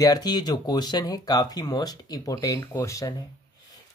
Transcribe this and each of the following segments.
विद्यार्थी ये जो क्वेश्चन है काफी मोस्ट इम्पोर्टेंट क्वेश्चन है,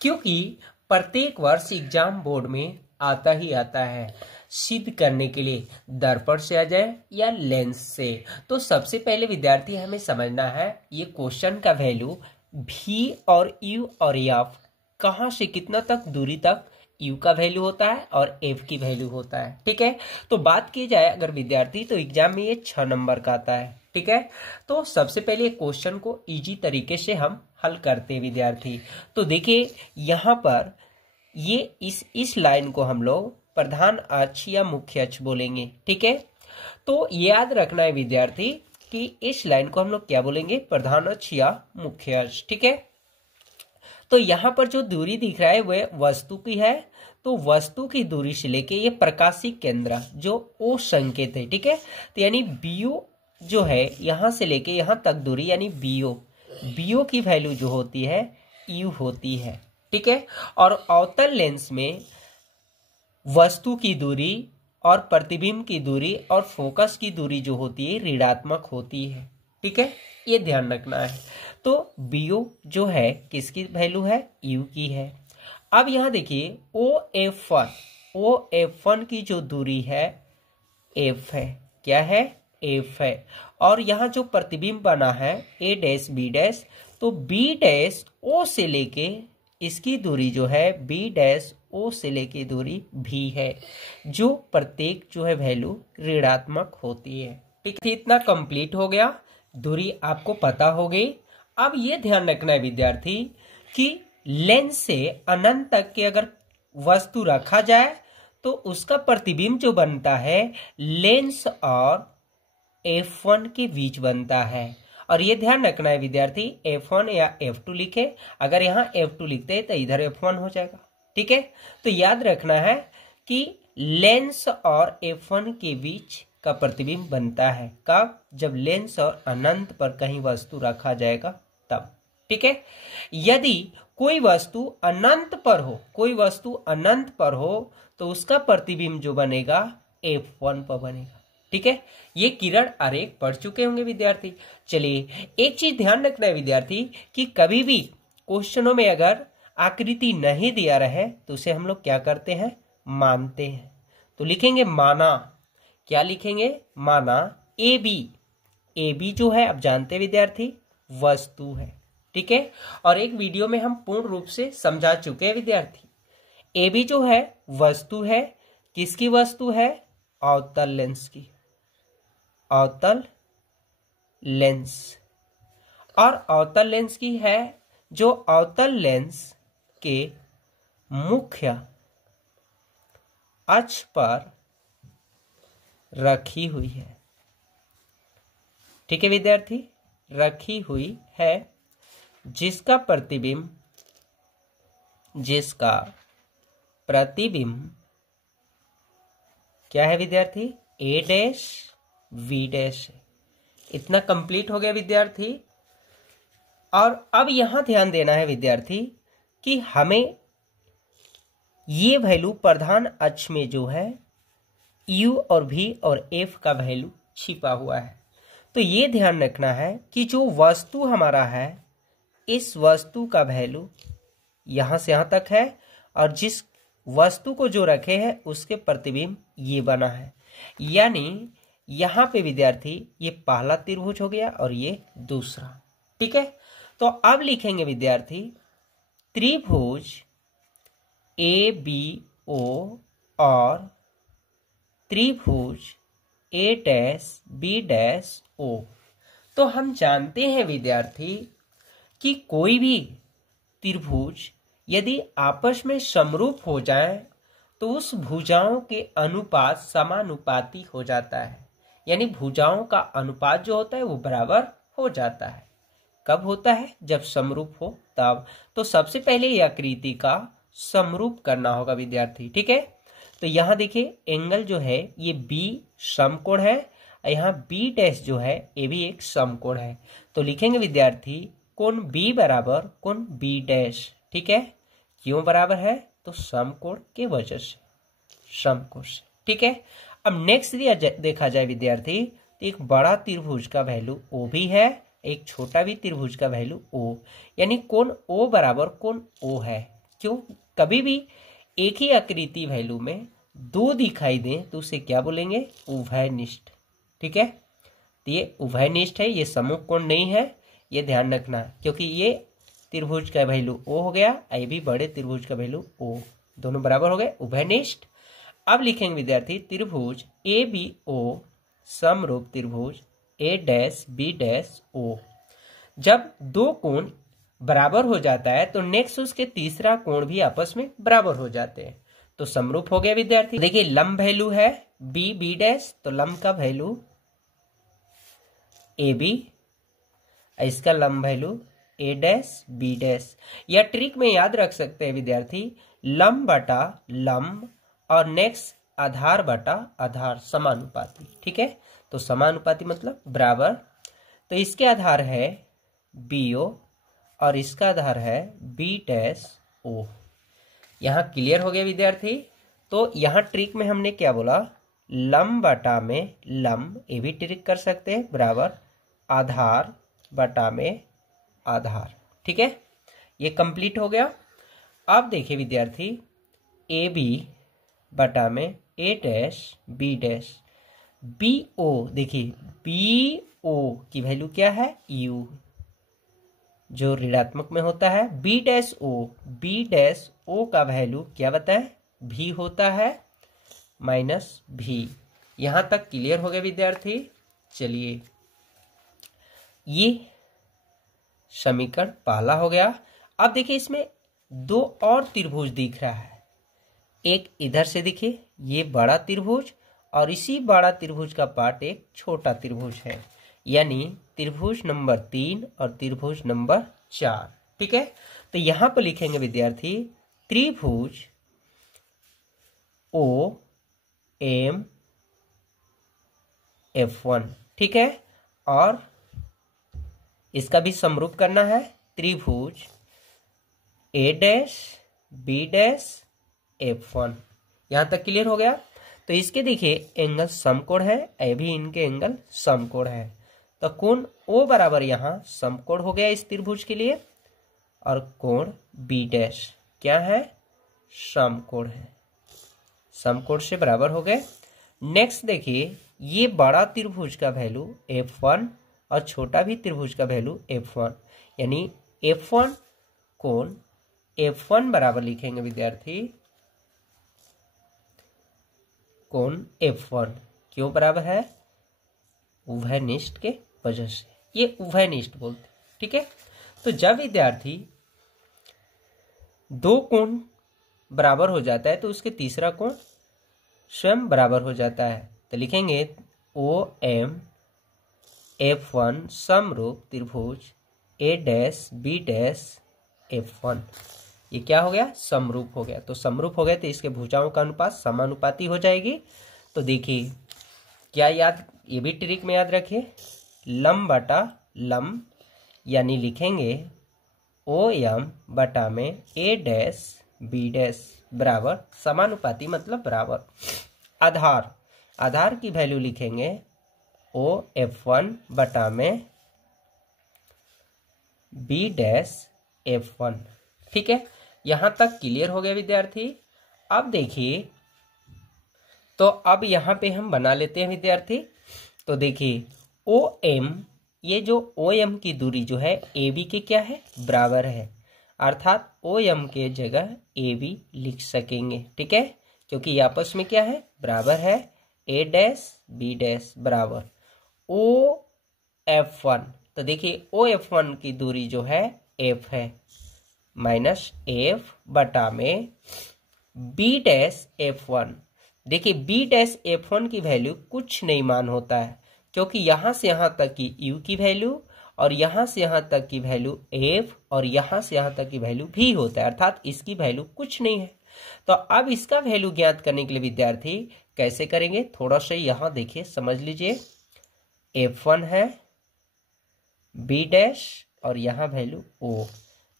क्योंकि प्रत्येक वर्ष एग्जाम बोर्ड में आता ही आता है सिद्ध करने के लिए दर्पण से आ जाए या लेंस से। तो सबसे पहले विद्यार्थी हमें समझना है ये क्वेश्चन का वैल्यू भी और यू और एफ कहाँ से कितना तक दूरी तक यू का वैल्यू होता है और एफ की वैल्यू होता है। ठीक है, तो बात की जाए अगर विद्यार्थी तो एग्जाम में ये 6 नंबर का आता है। ठीक है, तो सबसे पहले क्वेश्चन को इजी तरीके से हम हल करते हैं विद्यार्थी। तो देखिए यहाँ पर ये इस लाइन को हम लोग प्रधान अक्ष या मुख्य अक्ष बोलेंगे। ठीक है, तो याद रखना है विद्यार्थी कि इस लाइन को हम लोग क्या बोलेंगे, प्रधान अक्ष या मुख्य अक्ष। ठीक है, तो यहाँ पर जो दूरी दिख रहा है वह वस्तु की है, तो वस्तु की दूरी से लेके ये प्रकाशीय केंद्र जो ओ संकेत है। ठीक है, तो यानी बीओ जो है यहाँ से लेके यहाँ तक दूरी यानी बीओ की वैल्यू जो होती है यू होती है। ठीक है, और अवतल लेंस में वस्तु की दूरी और प्रतिबिंब की दूरी और फोकस की दूरी जो होती है ऋणात्मक होती है। ठीक है, ये ध्यान रखना है। तो बीओ जो है किसकी वैल्यू है, यू की है। अब यहाँ देखिए ओ एफ वन की जो दूरी है एफ है, क्या है, एफ है। और यहाँ जो प्रतिबिंब बना है ए डैश बी डैश, तो बी डैश ओ से लेके इसकी दूरी जो है बी डैश ओ से लेके दूरी भी है, जो प्रत्येक जो है वैल्यू ऋणात्मक होती है। ठीक है, इतना कंप्लीट हो गया, दूरी आपको पता हो गई। अब ये ध्यान रखना है विद्यार्थी कि लेंस से अनंत तक के अगर वस्तु रखा जाए तो उसका प्रतिबिंब जो बनता है लेंस और F1 के बीच बनता है। और ये ध्यान रखना है विद्यार्थी F1 या F2 लिखे, अगर यहाँ F2 लिखते हैं तो इधर F1 हो जाएगा। ठीक है, तो याद रखना है कि लेंस और F1 के बीच का प्रतिबिंब बनता है कब, जब लेंस और अनंत पर कहीं वस्तु रखा जाएगा तब। ठीक है, यदि कोई वस्तु अनंत पर हो तो उसका प्रतिबिंब जो बनेगा F1 पर बनेगा। ठीक है, ये किरण आरेख पढ़ चुके होंगे विद्यार्थी। चलिए एक चीज ध्यान रखना है विद्यार्थी कि कभी भी क्वेश्चनों में अगर आकृति नहीं दिया रहे तो उसे हम लोग क्या करते हैं, मानते हैं। तो लिखेंगे माना, क्या लिखेंगे, माना ए बी जो है अब जानते विद्यार्थी वस्तु है। ठीक है, और एक वीडियो में हम पूर्ण रूप से समझा चुके हैं विद्यार्थी, ए बी जो है वस्तु है, किसकी वस्तु है, अवतल लेंस की, अवतल लेंस। और अवतल लेंस की है जो अवतल लेंस के मुख्य अक्ष पर रखी हुई है। ठीक है विद्यार्थी, रखी हुई है, जिसका प्रतिबिंब क्या है विद्यार्थी, ए डैश वी डैश है। इतना कंप्लीट हो गया विद्यार्थी। और अब यहां ध्यान देना है विद्यार्थी कि हमें ये वैल्यू प्रधान अक्ष में जो है यू और भी और एफ का वैल्यू छिपा हुआ है। तो ये ध्यान रखना है कि जो वस्तु हमारा है इस वस्तु का वैल्यू यहां से यहां तक है, और जिस वस्तु को जो रखे हैं उसके प्रतिबिंब ये बना है। यानी यहां पे विद्यार्थी ये पहला त्रिभुज हो गया और ये दूसरा। ठीक है, तो अब लिखेंगे विद्यार्थी त्रिभुज ए बी ओ और त्रिभुज ए डैश बी डैश ओ। तो हम जानते हैं विद्यार्थी कि कोई भी त्रिभुज यदि आपस में समरूप हो जाए तो उस भुजाओं के अनुपात समानुपाती हो जाता है। यानी भुजाओं का अनुपात जो होता है वो बराबर हो जाता है। कब होता है, जब समरूप हो तब। तो सबसे पहले ये आकृति का समरूप करना होगा विद्यार्थी। ठीक है, तो यहाँ देखिए एंगल जो है ये बी समकोण है, यहाँ बी डैश जो है ये भी एक समकोण है। तो लिखेंगे विद्यार्थी कोण बी बराबर कोण बी डैश। ठीक है, क्यों बराबर है, तो समकोण के वजह से, समकोण से। ठीक है, अब नेक्स्ट देखा जाए विद्यार्थी तो एक बड़ा त्रिभुज का वैल्यू ओ भी है एक छोटा भी त्रिभुज का वैल्यू ओ, यानी कोण ओ बराबर कोण ओ है। क्यों? कभी भी एक ही आकृति वैल्यू में दो दिखाई दें तो उसे क्या बोलेंगे? उभयनिष्ठ। ठीक है, तो ये उभयनिष्ठ है, ये समूह कोण नहीं है, ये ध्यान रखना, क्योंकि ये त्रिभुज का वैल्यू ओ हो गया, ये भी बड़े त्रिभुज का वैल्यू ओ, दोनों बराबर हो गए, उभयनिष्ठ। अब लिखेंगे विद्यार्थी त्रिभुज ए बी ओ समरूप त्रिभुज ए डैश बी डैश ओ। जब दो कोण बराबर हो जाता है तो नेक्स्ट उसके तीसरा कोण भी आपस में बराबर हो जाते हैं, तो समरूप हो गया विद्यार्थी। देखिए लंब वैल्यू है बी बी डैश, तो लंब का वैल्यू ए बी, इसका लंब वैल्यू ए डैश बी डैश। या ट्रिक में याद रख सकते हैं विद्यार्थी, लंब बटा लंब और नेक्स्ट आधार बटा आधार समानुपाती। ठीक है, तो समानुपाती मतलब बराबर, तो इसके आधार है बी ओ और इसका आधार है बी डैश ओ। यहाँ क्लियर हो गया विद्यार्थी। तो यहाँ ट्रिक में हमने क्या बोला, लंब बटा में लंब, ये भी ट्रिक कर सकते हैं, बराबर आधार बटा में आधार। ठीक है, ये कंप्लीट हो गया। अब देखिए विद्यार्थी ए बी बटा में A dash B dash, B O, देखिए बी ओ की वैल्यू क्या है? यू, जो ऋणात्मक में होता है। बी डैश ओ का वैल्यू क्या बताएं? भी होता है माइनस भी। यहां तक क्लियर हो गया विद्यार्थी। चलिए ये समीकरण पहला हो गया। अब देखिए इसमें दो और त्रिभुज दिख रहा है, एक इधर से दिखे ये बड़ा त्रिभुज और इसी बड़ा त्रिभुज का पार्ट एक छोटा त्रिभुज है, यानी त्रिभुज नंबर 3 और त्रिभुज नंबर 4। ठीक है, तो यहां पर लिखेंगे विद्यार्थी त्रिभुज ओ एम F1। ठीक है, और इसका भी समरूप करना है त्रिभुज ए डैश बी डैश F1। यहां तक क्लियर हो गया। तो इसके देखिए एंगल समकोण है, ये भी इनके एंगल समकोण है, तो कोण O बराबर यहाँ समकोण हो गया इस त्रिभुज के लिए, और कोण B डैश क्या है? समकोण है, समकोण से बराबर हो गए। नेक्स्ट देखिए ये बड़ा त्रिभुज का वैल्यू F1 और छोटा भी त्रिभुज का वैल्यू F1, यानी F1 कोण F1 बराबर लिखेंगे विद्यार्थी कोण F1, क्यों बराबर है? उभयनिष्ठ के वजह से, ये उभयनिष्ठ बोलते। ठीक है, तो जब विद्यार्थी दो कोण बराबर हो जाता है तो उसके तीसरा कोण स्वयं बराबर हो जाता है, तो लिखेंगे ओ एम F1 समरूप त्रिभुज ए डैश बी डैश F1। ये क्या हो गया? समरूप हो गया। तो समरूप हो गया तो इसके भुजाओं का अनुपात समानुपाती हो जाएगी। तो देखिए क्या याद, ये भी ट्रिक में याद रखिए, लंब बटा लंब, यानी लिखेंगे ओ एम बटा में ए डैश बी डैश बराबर समानुपाती मतलब बराबर आधार, आधार की वैल्यू लिखेंगे ओ F1 बटा में बी डैश F1। ठीक है, यहां तक क्लियर हो गया विद्यार्थी। अब देखिए, तो अब यहां पे हम बना लेते हैं विद्यार्थी। तो देखिए ओ एम, ये जो ओ एम की दूरी जो है ए बी के क्या है? बराबर है, अर्थात ओ एम के जगह ए बी लिख सकेंगे। ठीक है, क्योंकि ये आपस में क्या है? बराबर है। ए डैश बी डैश बराबर ओ F1। तो देखिए ओ F1 की दूरी जो है F है, माइनस F बटा में बी डैश F1। देखिए बी डैश F1 की वैल्यू कुछ नहीं मान होता है, क्योंकि यहां से यहां तक की U की वैल्यू और यहां से यहां तक की वैल्यू F और यहां से यहां तक की वैल्यू भी होता है, अर्थात इसकी वैल्यू कुछ नहीं है। तो अब इसका वैल्यू ज्ञात करने के लिए विद्यार्थी कैसे करेंगे? थोड़ा सा यहां देखिए, समझ लीजिए। F1 है बी डैश और यहां वैल्यू O,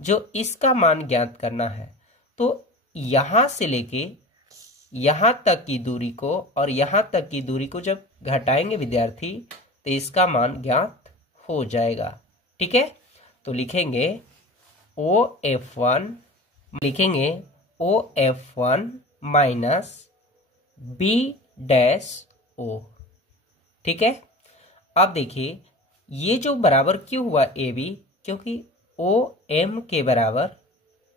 जो इसका मान ज्ञात करना है। तो यहां से लेके यहां तक की दूरी को और यहां तक की दूरी को जब घटाएंगे विद्यार्थी तो इसका मान ज्ञात हो जाएगा। ठीक है, तो लिखेंगे OF1 लिखेंगे OF1 minus B dash O। ठीक है, अब देखिए ये जो बराबर क्यों हुआ AB, क्योंकि OM के बराबर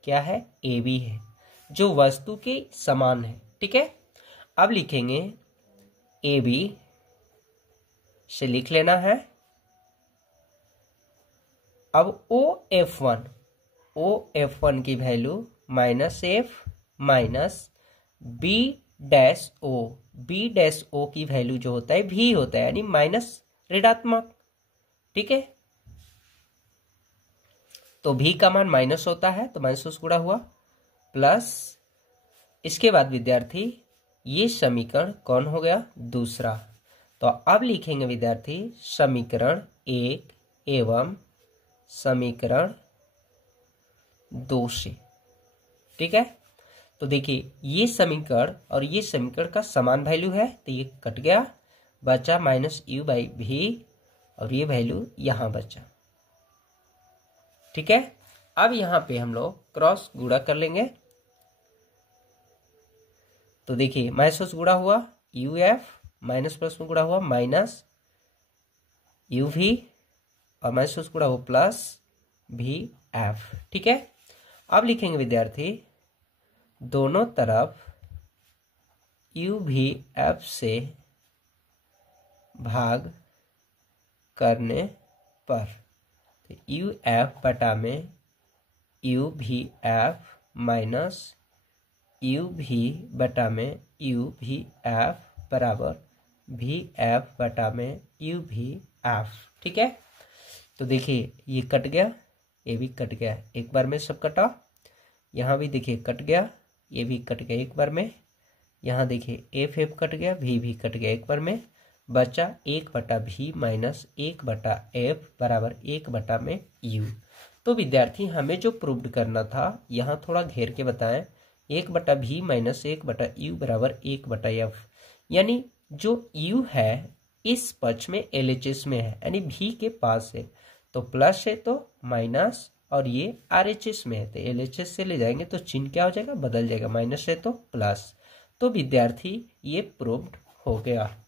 क्या है, AB है, जो वस्तु के समान है। ठीक है, अब लिखेंगे AB से लिख लेना है। अब OF1 की value minus F minus B dash O की वैल्यू जो होता है V होता है, यानी माइनस ऋणात्मक। ठीक है, तो V का मान माइनस होता है, तो माइनस गुणा हुआ प्लस। इसके बाद विद्यार्थी ये समीकरण कौन हो गया, दूसरा। तो अब लिखेंगे विद्यार्थी समीकरण 1 एवं समीकरण 2 से। ठीक है, तो देखिए ये समीकरण और ये समीकरण का समान वैल्यू है, तो ये कट गया, बचा माइनस U बाई V और ये वैल्यू यहां बचा। ठीक है, अब यहां पे हम लोग क्रॉस गुणा कर लेंगे। तो देखिए माइनस गुणा हुआ UF माइनस प्लस में गुणा हुआ माइनस UV और माइनस गुणा हुआ प्लस VF। ठीक है, अब लिखेंगे विद्यार्थी दोनों तरफ UVF से भाग करने पर, तो UF बटा में UVF माइनस UV बटा में UVF बराबर VF बटा में UVF। ठीक है, तो देखिए ये कट गया, ये भी कट गया, एक बार में सब कटा। यहाँ भी देखिए कट गया, ये भी कट गया एक बार में। यहाँ देखिए FF कट गया, V भी कट गया एक बार में, बचा 1 बटा V माइनस 1 बटा F बराबर 1 बटा में U। तो विद्यार्थी हमें जो प्रूव्ड करना था यहाँ थोड़ा घेर के बताएं, 1 बटा V माइनस 1 बटा U बराबर 1 बटा F, यानी जो U है इस पक्ष में LHS में है, यानी V के पास है, तो प्लस है तो माइनस, और ये RHS में है तो LHS से ले जाएंगे तो चिन्ह क्या हो जाएगा, बदल जाएगा, माइनस है तो प्लस। तो विद्यार्थी ये प्रूव्ड हो गया।